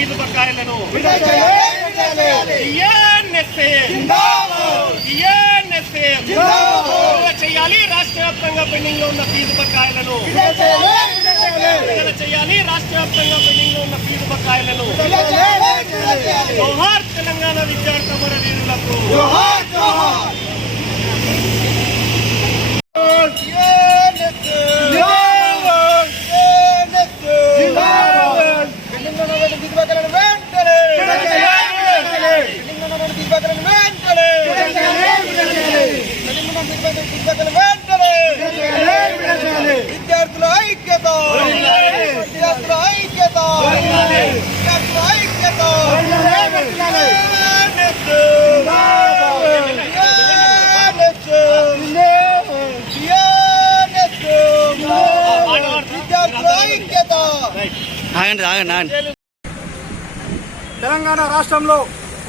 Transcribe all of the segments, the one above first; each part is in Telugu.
ఫీజు బకాయిలను చేయాలి. రాష్ట్ర వ్యాప్తంగా పెండింగ్ లో ఉన్న ఫీజు బకాయిలను చేయాలి. రాష్ట్ర వ్యాప్తంగా పెండింగ్ లో ఉన్న ఫీజు బకాయిలను జోహార్ తెలంగాణ విద్యార్థి అమరవీరులకు. విద్యార్థుల ఐక్యత, విద్యార్థుల ఐక్యత, విద్యార్థుల ఐక్యత. తెలంగాణ రాష్ట్రంలో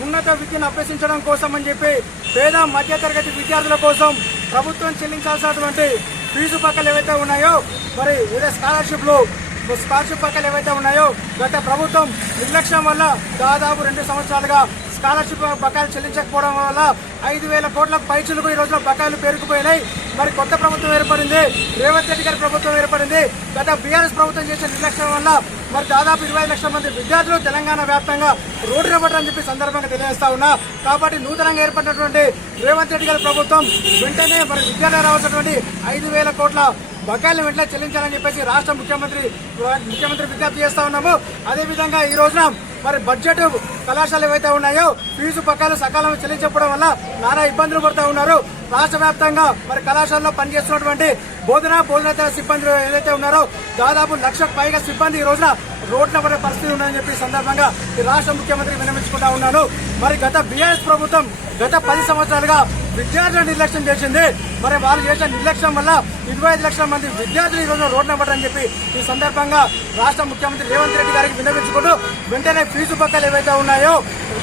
ఉన్నత విద్యను అభ్యసించడం కోసం అని చెప్పి పేద మధ్యతరగతి విద్యార్థుల కోసం ప్రభుత్వం చెల్లించాల్సినటువంటి ఫీజు పక్కలు ఏవైతే ఉన్నాయో, మరి ఏదో స్కాలర్షిప్ పక్కలు ఏవైతే ఉన్నాయో గత ప్రభుత్వం నిర్లక్ష్యం వల్ల దాదాపు 2 సంవత్సరాలుగా స్కాలర్షిప్ బకాయిలు చెల్లించకపోవడం వల్ల 5,000 కోట్లకు పైచులకు ఈ రోజున బకాయిలు పేరుకుపోయినాయి. మరి కొత్త ప్రభుత్వం ఏర్పడింది, రేవంత్ రెడ్డి గారి ప్రభుత్వం ఏర్పడింది. గత బీఆర్ఎస్ ప్రభుత్వం చేసే నిర్లక్ష్యం వల్ల మరి దాదాపు 25 లక్షల మంది విద్యార్థులు తెలంగాణ వ్యాప్తంగా రోడ్డు నిలబడ్డారని చెప్పి సందర్భంగా తెలియజేస్తా ఉన్నా. కాబట్టి నూతనంగా ఏర్పడినటువంటి రేవంత్ రెడ్డి గారి ప్రభుత్వం వెంటనే మరి విద్యార్థులు రావాల్సినటువంటి 5,000 కోట్ల బకాయిలను వెంటనే చెల్లించాలని చెప్పేసి రాష్ట్ర ముఖ్యమంత్రి విజ్ఞప్తి చేస్తా ఉన్నాము. అదేవిధంగా ఈ రోజున మరి బడ్జెట్ కళాశాలలు ఏవైతే ఉన్నాయో ఫీజు పక్కాలు సకాలంలో చెల్లించకపోవడం వల్ల నానా ఇబ్బందులు పడుతూ ఉన్నారు. రాష్ట్ర వ్యాప్తంగా మరి కళాశాలలో పనిచేస్తున్నటువంటి బోధనేతర సిబ్బందులు ఏదైతే ఉన్నారో దాదాపు 1,00,000కు పైగా సిబ్బంది ఈ రోజున రోడ్ల పడే పరిస్థితి ఉందని చెప్పి సందర్భంగా ఈ రాష్ట్ర ముఖ్యమంత్రి విన్నవించుకుంటా ఉన్నాను. మరి గత బీఆర్ఎస్ ప్రభుత్వం గత 10 సంవత్సరాలుగా విద్యార్థులను నిర్లక్ష్యం చేసింది. మరి వాళ్ళు చేసిన నిర్లక్ష్యం వల్ల 25 లక్షల మంది విద్యార్థులు ఈ రోజు రోడ్డున పడ్డారని చెప్పి ఈ సందర్భంగా రాష్ట్ర ముఖ్యమంత్రి రేవంత్ రెడ్డి గారికి విన్నవించుకుంటూ వెంటనే ఫీజు బకాయిలు ఏవైతే ఉన్నాయో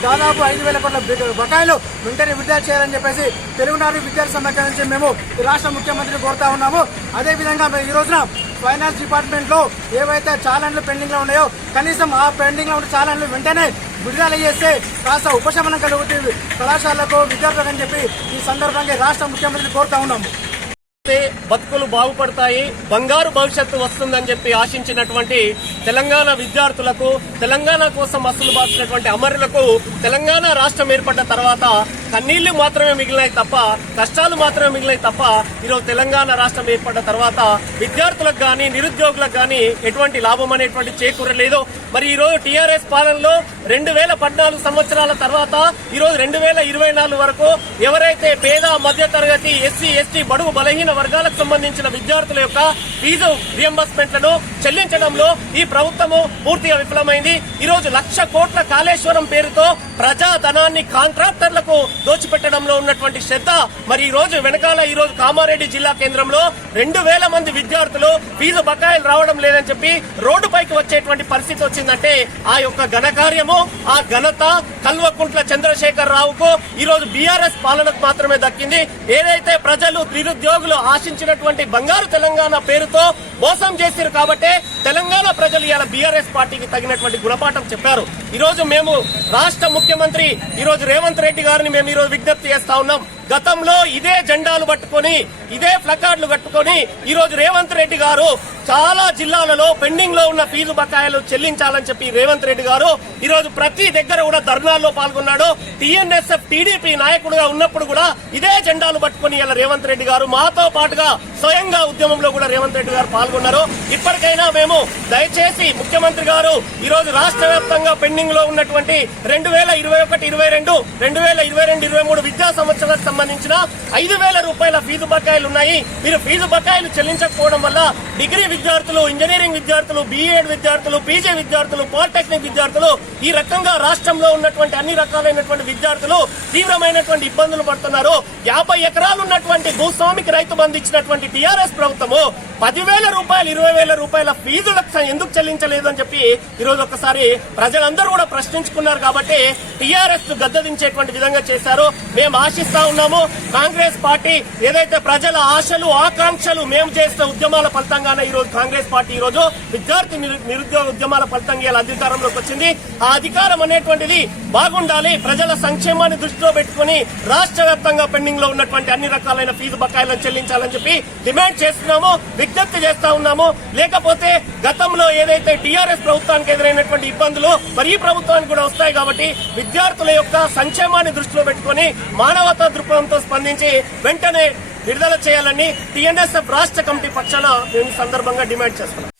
దాదాపు 5,000 కోట్ల బకాయిలు వెంటనే విడుదల చేయాలని చెప్పేసి తెలుగునాడు విద్యార్థి సమాఖ్య నుంచి మేము రాష్ట్ర ముఖ్యమంత్రిని కోరుతా ఉన్నాము. అదేవిధంగా ఈ రోజున ఫైనాన్స్ డిపార్ట్మెంట్ లో ఏవైతే చాలన్లు పెండింగ్ లో ఉన్నాయో కనీసం ఆ పెండింగ్ లో ఉన్న చాలన్లు వెంటనే విడుదల చేస్తే కాస్త ఉపశమనం కలుగుతుంది కళాశాలకు విద్యార్థులకు అని చెప్పి ఈ సందర్భంగా రాష్ట్ర ముఖ్యమంత్రిని కోరుతా ఉన్నాము. బతుకులు బాగుపడతాయి, బంగారు భవిష్యత్తు వస్తుందని చెప్పి ఆశించినటువంటి తెలంగాణ విద్యార్థులకు, తెలంగాణ కోసం అసలు బాసినటువంటి అమరులకు తెలంగాణ రాష్ట్రం ఏర్పడ్డ తర్వాత కన్నీళ్లు మాత్రమే మిగిలినాయి తప్ప, కష్టాలు మాత్రమే మిగిలినాయి తప్ప ఈరోజు తెలంగాణ రాష్ట్రం ఏర్పడ్డ తర్వాత విద్యార్థులకు గాని నిరుద్యోగులకు గాని ఎటువంటి లాభం అనేటువంటి చేకూరలేదు. మరి ఈ రోజు టీఆర్ఎస్ పాలనలో 2014 సంవత్సరాల తర్వాత ఈ రోజు 2024 వరకు ఎవరైతే పేద మధ్య తరగతి ఎస్సీ ఎస్టీ బడుగు బలహీన వర్గాలకు సంబంధించిన విద్యార్థుల యొక్క ఫీజు రియంబర్స్మెంట్లను చెల్లించడంలో ఈ ప్రభుత్వము పూర్తిగా విఫలమైంది. ఈ రోజు 1,00,000 కోట్ల కాళేశ్వరం పేరుతో ప్రజాధనాన్ని కాంట్రాక్టర్లకు దోచిపెట్టడంలో ఉన్నటువంటి శ్రద్ధ మరి ఈ రోజు వెనకాల ఈ రోజు కామారెడ్డి జిల్లా కేంద్రంలో 2,000 మంది విద్యార్థులు ఫీజు బకాయిలు రావడం లేదని చెప్పి రోడ్డుపైకి వచ్చేటువంటి పరిస్థితి వచ్చిందంటే ఆ యొక్క ఘనకార్యము, ఆ ఘనత కల్వకుంట్ల చంద్రశేఖర్ రావుకు ఈ రోజు బీఆర్ఎస్ పాలనకు మాత్రమే దక్కింది. ఏదైతే ప్రజలు నిరుద్యోగులు ఆశించినటువంటి బంగారు తెలంగాణ పేరుతో మోసం చేశారు కాబట్టి తెలంగాణ ప్రజలు ఇవాళ బీఆర్ఎస్ పార్టీకి తగినటువంటి గుణపాఠం చెప్పారు. ఈ రోజు మేము రాష్ట్ర ముఖ్యమంత్రి ఈ రోజు రేవంత్ రెడ్డి గారిని మేము ఈ రోజు విజ్ఞప్తి చేస్తా ఉన్నాం. గతంలో ఇదే జెండాలు పట్టుకొని ఇదే ప్లకార్డులు కట్టుకొని ఈ రోజు రేవంత్ రెడ్డి గారు చాలా జిల్లాలలో పెండింగ్ లో ఉన్న ఫీజు బకాయిలు చెల్లించాలని చెప్పి రేవంత్ రెడ్డి గారు ఈ రోజు ప్రతి దగ్గర కూడా ధర్నాల్లో పాల్గొన్నాడు. టీఎన్ఎస్ఎఫ్ టీడీపీ నాయకుడుగా ఉన్నప్పుడు కూడా ఇదే జెండాలు పట్టుకొని ఇలా రేవంత్ రెడ్డి గారు మాతో పాటుగా స్వయంగా ఉద్యమంలో కూడా రేవంత్ రెడ్డి గారు పాల్గొన్నారు. ఇప్పటికైనా మేము దయచేసి ముఖ్యమంత్రి గారు ఈ రోజు రాష్ట్ర వ్యాప్తంగా పెండింగ్ లో ఉన్నటువంటి 2021-22, 2022-23 విద్యా సంవత్సరాలకు సంబంధించిన 5,000 రూపాయల ఫీజు బకాయిలు ఉన్నాయి. మీరు ఫీజు బకాయిలు చెల్లించకపోవడం వల్ల డిగ్రీ విద్యార్థులు, ఇంజనీరింగ్ విద్యార్థులు, బీఎడ్ విద్యార్థులు, పీజీ విద్యార్థులు, పాలిటెక్నిక్ విద్యార్థులు ఈ రకంగా రాష్ట్రంలో ఉన్నటువంటి అన్ని రకాలైనటువంటి విద్యార్థులు తీవ్రమైనటువంటి ఇబ్బందులు పడుతున్నారు. 50 ఎకరాలు ఉన్నటువంటి భూస్వామికి రైతు బంధు ఇచ్చినటువంటి టీఆర్ఎస్ ప్రభుత్వము 10,000 రూపాయలు, 20,000 రూపాయల ఫీజులకు ఎందుకు చెల్లించలేదు అని చెప్పి ఈ రోజు ఒకసారి ప్రజలందరూ కూడా ప్రశ్నించుకున్నారు. కాబట్టి టీఆర్ఎస్ గద్దదించేటువంటి విధంగా చేశారు. మేము ఆశిస్తా ఉన్నాం ఉన్నాము. కాంగ్రెస్ పార్టీ ఏదైతే ప్రజల ఆశలు ఆకాంక్షలు మేము చేసిన ఉద్యమాల ఫలితంగానే ఈ రోజు కాంగ్రెస్ పార్టీ ఈ రోజు విద్యార్థి నిరుద్యోగ ఉద్యమాల ఫలితంగా ఇలా అధికారంలోకి వచ్చింది. ఆ అధికారం అనేటువంటిది బాగుండాలి, ప్రజల సంక్షేమాన్ని దృష్టిలో పెట్టుకుని రాష్ట్ర వ్యాప్తంగా పెండింగ్ లో ఉన్నటువంటి అన్ని రకాలైన ఫీజు బకాయిలను చెల్లించాలని చెప్పి డిమాండ్ చేస్తున్నాము, విజ్ఞప్తి చేస్తా ఉన్నాము. లేకపోతే గతంలో ఏదైతే టీఆర్ఎస్ ప్రభుత్వానికి ఎదురైనటువంటి ఇబ్బందులు మరి ఈ ప్రభుత్వానికి కూడా వస్తాయి కాబట్టి విద్యార్థుల యొక్క సంక్షేమాన్ని దృష్టిలో పెట్టుకుని మానవతా దృక్పథంతో స్పందించి వెంటనే విడుదల చేయాలని టీఎన్ఎస్ఎఫ్ రాష్ట్ర కమిటీ పక్షాన మేము ఈ సందర్భంగా డిమాండ్ చేస్తున్నాం.